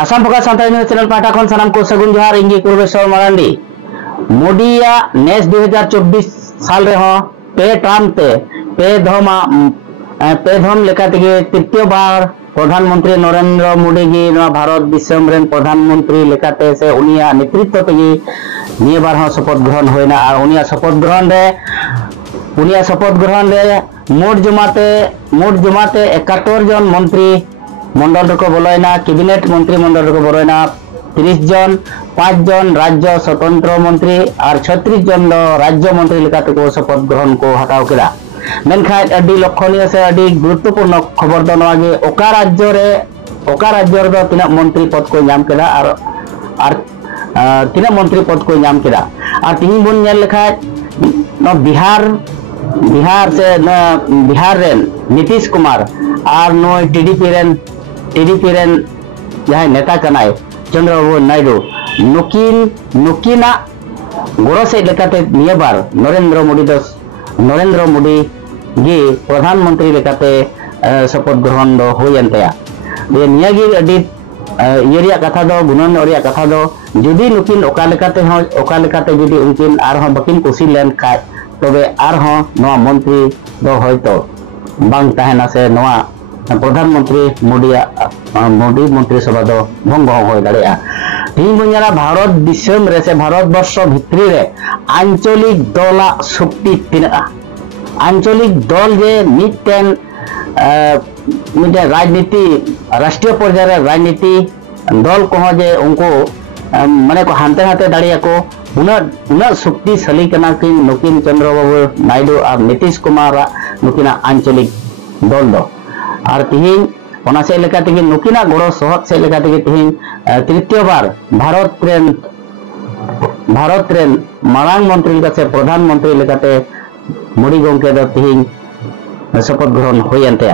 आसाम प्रकाश Santali news channel पाटा खन सानाम को सगुन जोहार इंगी कुर्बेश्वर मारांडी मोदिया नेस 2024 साल रे हो पे टर्म ते पे धम लेकाते तृतीय बार प्रधानमंत्री नरेंद्र मोदी जी भारत दिसम रेन प्रधानमंत्री लेकाते से उनिया नेतृत्व ते निये बार हो शपथ ग्रहण होइना और उनिया शपथ ग्रहण रे मोट जमाते 71 जन मंत्री मंडल को बोलायना कैबिनेट मंत्री मंडल को बोलायना 30 जन 5 जन राज्य स्वतंत्र मंत्री और 36 जन राज्य मंत्री लेकाते को शपथ ग्रहण को हटाव केदा मेनखाय अडी लक्षणीय से अडी गुरुत्वपूर्ण खबर दो नवागे ओका राज्य रे दो तिना मंत्री पद को नाम केदा और तिना मंत्री पद को नाम केदा और तिनी बुन नेल लेखाय न बिहार रेन नीतीश कुमार और नोय टीडीपी रेन जहां नेता कनाय चंद्रबाबू नायडू नुकिना गड़ो से लेकाते निये बार नरेंद्र मोदी गे प्रधानमंत्री लेकाते शपथ ग्रहण दो होयनतया बे नियागी अडी येरिया कथा दो गुणन ओरिया कथा दो जुदी नुकिन ओका लेकाते जुदी उनकिन आरहों बकिन कुसी लेन खाय तबे आरहों नवा मंत्री दो होयतो बांग ताहेना से नवा प्रधानमंत्री मोदी मंत्री सभा दो भंग हो दाड़ेया तीन बुनियारा भारत दिसम रे से भारत वर्ष भित्री रे आंचलिक दल शक्ति तिना आंचलिक दल जे मिटेन राजनीति राष्ट्रीय पर्याय राजनीति दल को जे उनको माने को हानते हाते दाड़िया को उना शक्तिशाली कना किन नुकिन चंद्रबाबू नायडू और नीतीश कुमार नुकिना आंचलिक दल दो और तिहिन ओना से लेका तिगिन नुकिना गड़ो सहत से लेका तिगिन तिहिन तृतीय बार भारत रेन मारांग मंत्री लेकाते प्रधानमंत्री लेकाते मोदी गंके दो तिहिन शपथ ग्रहण होयनते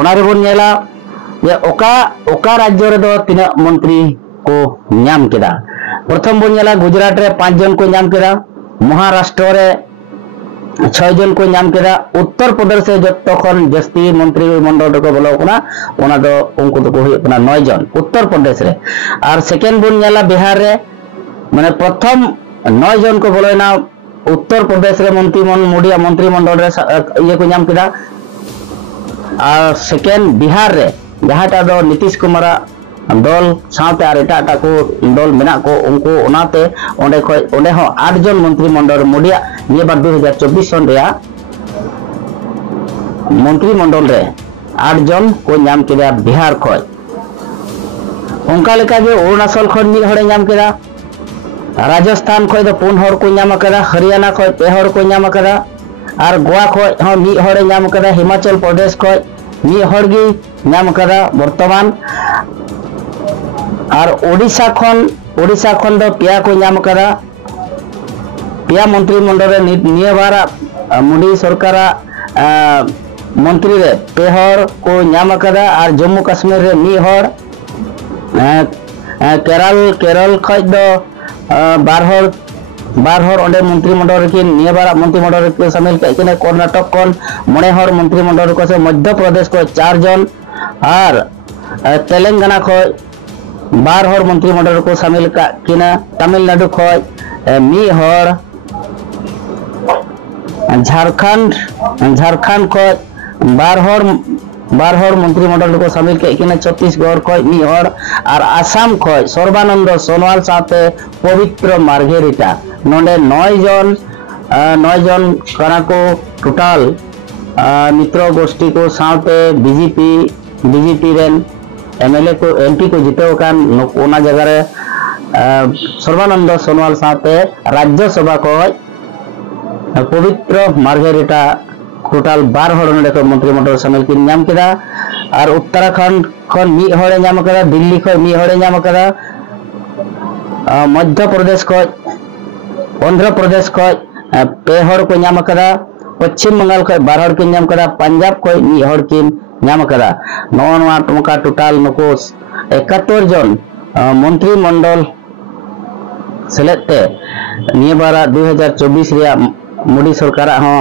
ओना रे बोन नेला जे ओका राज्य रे दो तिना मंत्री को नाम केदा प्रथम बोन नेला गुजरात रे 5 जन को नाम केदा महाराष्ट्र रे 6 जन को नाम केदा उत्तर प्रदेश से जत्तो खन जस्ती मंत्री मंडल को बोलो कना ओना दो उनको तो को होयना 9 जन उत्तर प्रदेश रे और सेकेंड बोन नेला बिहार रे माने प्रथम 9 जन को बोलोना उत्तर प्रदेश रे मंत्री मंडल रे ये को नाम केदा और सेकेंड बिहार रे जहाटा दो नीतीश कुमार दल साथे और एटा को दल मेना को उनको ओनाते ओंडे हो 8 जन मंत्री मंडल मोडिया ये बार 2024 सन रे मंत्री मंडल रे 8 जन को नाम केदा बिहार खय उनका लेका जे अरुणाचल खन मिल हड़े नाम केदा राजस्थान खय दो 4 हड़ को नाम केदा हरियाणा खय 2 हड़ को नाम केदा और गोवा खय हो मी हड़े नाम केदा हिमाचल प्रदेश खय मी हड़ गी नाम केदा वर्तमान और ओडिशा खन दो पिया को नाम करा पिया मंत्री मंडल रे निये बार मोदी सरकार मंत्री रे पेहर को नाम करा और जम्मू कश्मीर रे निहर केरल खय दो बारहर ओंडे मंत्री मंडल के निये बार मंत्री मंडल के शामिल के कर्नाटक खन 9 हड़ मंत्री मंडल को से मध्य प्रदेश को 4 जन और तेलंगाना खय 12 हड़ मंत्री मंडल को शामिल किना तमिलनाडु खय मी हड़ झारखंड खय 12 हड़ मंत्री मंडल को शामिल किना छत्तीसगढ़ खय मी हड़ और आसाम खय सर्बानंद सोनवाल साथे पवित्र मार्गेरिटा नोंडे 9 जन कना को टोटल मित्र गोष्ठी को साथे बीजेपी रेन एमएलए को एमपी को जितो कान ओना जगह रे सर्बानंद सोनवाल साथे राज्यसभा को पवित्र मार्गेरिटा टोटल 12 हड़ को मंत्री मंडल शामिल की नाम केदा और उत्तराखंड खन मी हड़े नाम केदा दिल्ली खन मी हड़े नाम केदा मध्य प्रदेश को आंध्र प्रदेश को 2 हड़ को नाम केदा पश्चिम बंगाल को 12 हड़ की नाम केदा पंजाब को मी हड़ की नाम करा नवा टोका टोटल नको 71 जन मंत्री मंडल सेलेते निये बार 2024 रे मोदी सरकार हो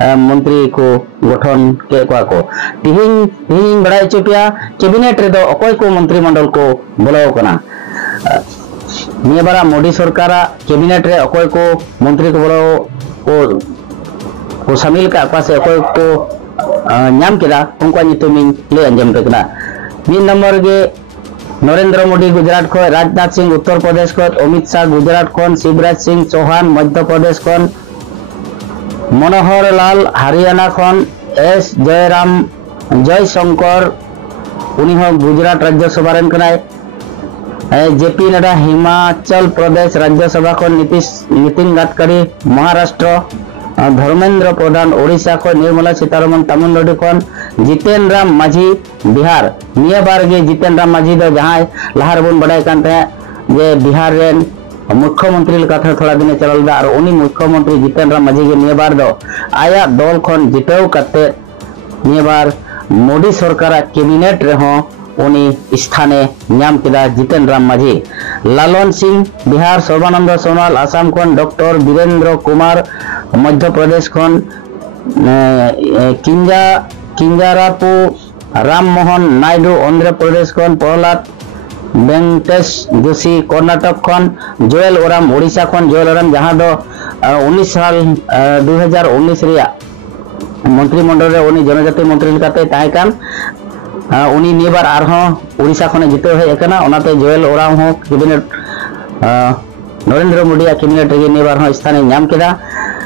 मंत्री को गठन के को तिहिं बड़ा चुपिया कैबिनेट रे दो अकोय को मंत्रिमंडल को बोलाव कना नियबारा मोदी सरकार कैबिनेट रे अकोय को मंत्री को बोलाव को शामिल का पासे अकोय को नाम केदा उनका नितुमिन ले अंजम पेकना 3 नंबर गे नरेंद्र मोदी गुजरात खो राजनाथ सिंह उत्तर प्रदेश खो अमित शाह गुजरात खो शिवराज सिंह चौहान मध्य प्रदेश खो मनोहर लाल हरियाणा खन एस जयराम जयशंकर उनी गुजरात राज्यसभा रेन कनाय जेपी नड्डा हिमाचल प्रदेश राज्यसभा खन नितिन गडकरी महाराष्ट्र धर्मेंद्र प्रधान ओडिशा खन निर्मला सीतारमण तमिलनाडु खन जितेन राम माझी बिहार निया बार गे जितेन राम माझी दो जहां लहार बन बड़ाई कान थे जे बिहार रेन मुख्यमंत्री कथा थोड़ा दिन चलदा और उनी मुख्यमंत्री जितेन राम माझी के निबार दो आया दल खन जितेव कते निबार मोदी सरकार कैबिनेट रे हो उनी स्थाने नाम केदा जितेन राम माझी लालन सिंह बिहार सर्बानंद सोनोवाल आसाम खन डॉक्टर वीरेंद्र कुमार मध्य प्रदेश खन किंजारापू राम मोहन नायडू आंध्र प्रदेश खन प्रहलाद वेंकटेश जोशी कर्नाटक खन जोएल ओराम ओडिशा खन जोएल ओराम जहां दो 19 साल 2019 रिया मंत्रिमंडल रे उनी जनजाति मंत्री लेकाते ताहेकान उनी निबार आरहो ओडिशा खने जिते हे एकना ओनाते जोएल ओराम हो कैबिनेट नरेंद्र मोदी कैबिनेट रे निबार हो स्थान नाम केदा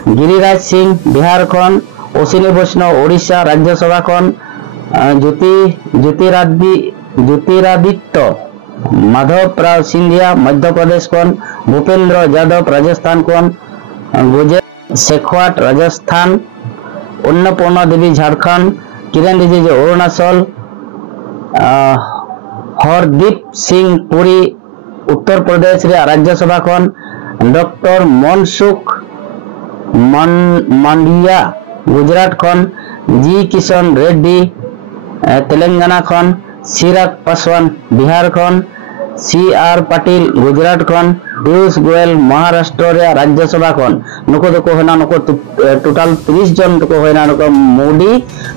गिरिराज सिंह बिहार खन अश्विनी वैष्णव ओडिशा राज्यसभा खन ज्योतिरादित्य माधव राव सिंधिया मध्य प्रदेश खन भूपेंद्र यादव राजस्थान खन गुजर शेखवाट राजस्थान अन्नपूर्णा देवी झारखंड किरण रिजिजू अरुणाचल हरदीप सिंह पुरी उत्तर प्रदेश रे राज्यसभा खन डॉक्टर मनसुख मांडिया गुजरात खन जी किशन रेड्डी तेलंगाना खन चिराग पासवान बिहार खन CR पाटिल गुजरात खन पीयूष गोयल महाराष्ट्र रे राज्यसभा खन नुको दको होना नुको टोटल 30 जन को होना नुको मोदी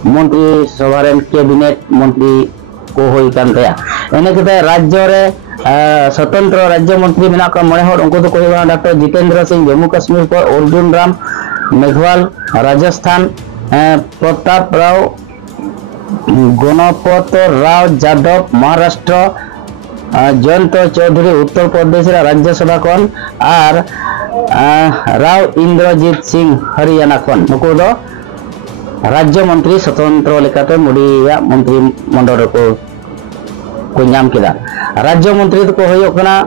मंत्री सभा रे कैबिनेट मंत्री को होई कान तया एने के राज्य रे स्वतंत्र राज्य मंत्री मेना का मणे हर उनको तो कोई डॉक्टर जितेंद्र सिंह जम्मू कश्मीर पर अर्जुन राम मेघवाल राजस्थान प्रताप राव गणपत राव यादव महाराष्ट्र जयंत चौधरी उत्तर प्रदेश राज्यसभा खन और राव इंद्रजीत सिंह हरियाणा खन नुको दो राज्य मंत्री स्वतंत्र लेकाते मोदी मंत्री मंडल को नाम केदा राज्य मंत्री को होयो कना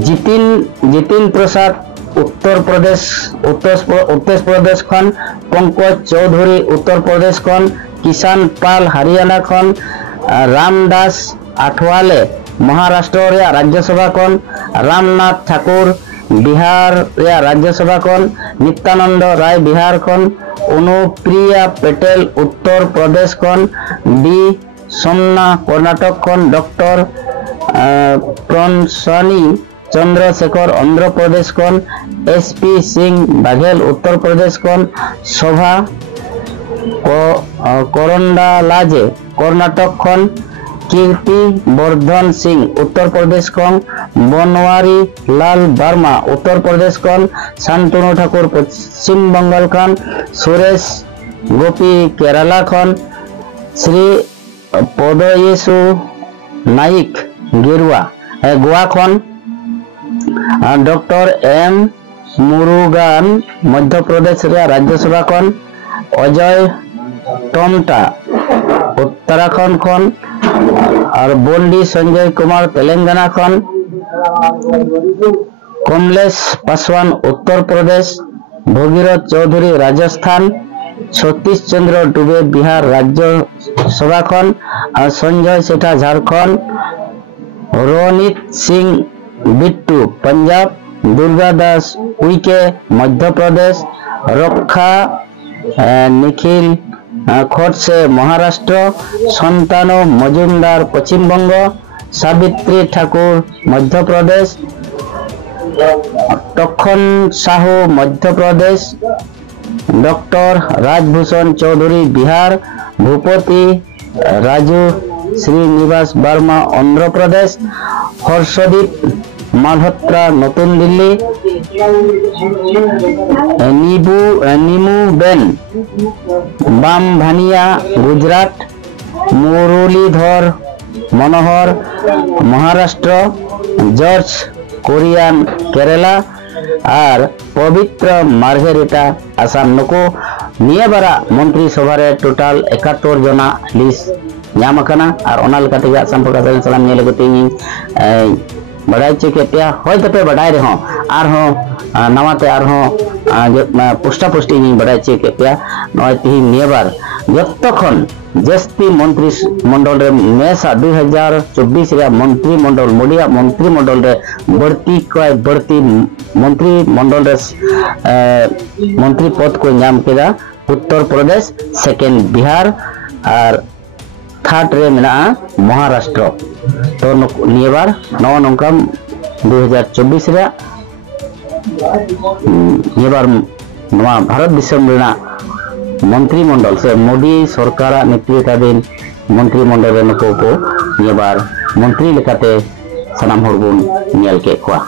जितिन प्रसाद उत्तर प्रदेश खन पंकज चौधरी उत्तर प्रदेश खन किसान पाल हरियाणा खन रामदास आठवाले महाराष्ट्र रे राज्यसभा खन रामनाथ ठाकुर बिहार रे राज्यसभा खन नित्यानंद राय बिहार खन अनुप्रिया पटेल उत्तर प्रदेश खन डी सोमना कर्नाटक खन डॉक्टर प्रनसानी चंद्रशेखर आंध्र प्रदेश खन SP सिंह बाघेल उत्तर प्रदेश खन शोभा करंडालाजे कर्नाटक खन कीर्ति वर्धन सिंह उत्तर प्रदेश खन बनवारी लाल वर्मा उत्तर प्रदेश खन शांतनु ठाकुर पश्चिम बंगाल खन सुरेश गोपी केरला खन श्री पदयेशु नाइक गिरुआ गोवा खन डॉक्टर M मुरुगान मध्य प्रदेश राज्यसभा खन अजय टोमटा उत्तराखंड खन और बोंडी संजय कुमार तेलंगाना खन कमलेश पासवान उत्तर प्रदेश भगीरथ चौधरी राजस्थान सतीश चंद्र डुबे बिहार राज्यसभा खन और संजय सेठा झारखंड रोनित सिंह बिट्टू पंजाब दुर्गा दास उइके मध्य प्रदेश रक्षा निखिल खोटसे महाराष्ट्र संतानो मजुमदार पश्चिम बंग सावित्री ठाकुर मध्य प्रदेश তখন সাহু মধ্যপ্রদেশ, ডক্টর রাজভূষণ চৌধুরী বিহার, ভূপতি রাজু শ্রীনিবাস বর্মা অন্ধ্রপ্রদেশ, হর্ষদীপ মালহোত্রা নতুন দিল্লি, নিমু বেন বামভানিয়া গুজরাট, মুরলীধর মনোহর মহারাষ্ট্র, জর্জ কোরিয়ান কেরালা আর পবিত্র মার্গেরিটা আসাম। नुकु निया बारा मंत्री सभा रे टोटल 71 जना लिस्ट नाम करना और ओना लेकाते आसाम प्रकाशन सलाम नेले गतिनी बड़ाई चेक पेया होय तपे बड़ाई रे हो आर हो नवाते आर हो पुष्टा पुष्टि नि बड़ाई चेक पेया नय तिहि निया बार जत्तखन जस्ती मंत्री मंडल रे मेसा 2024 रे मंत्री मंडल मोडिया मंत्री मंडल रे बढ़ती मंत्री मंडल रे मंत्री पद को नाम केदा उत्तर प्रदेश, सेकेंड बिहार और थर्ड रे मेना महाराष्ट्र। तो निया बार नवा नंका 2024 रे निया बार नवा भारत दिसम रेना मंत्रिमंडल से मोदी सरकार नेतृत्वाधीन मंत्रिमंडल रे नुकु को निया बार मंत्री लेकाते सनाम हर बुन नेल के कोआ।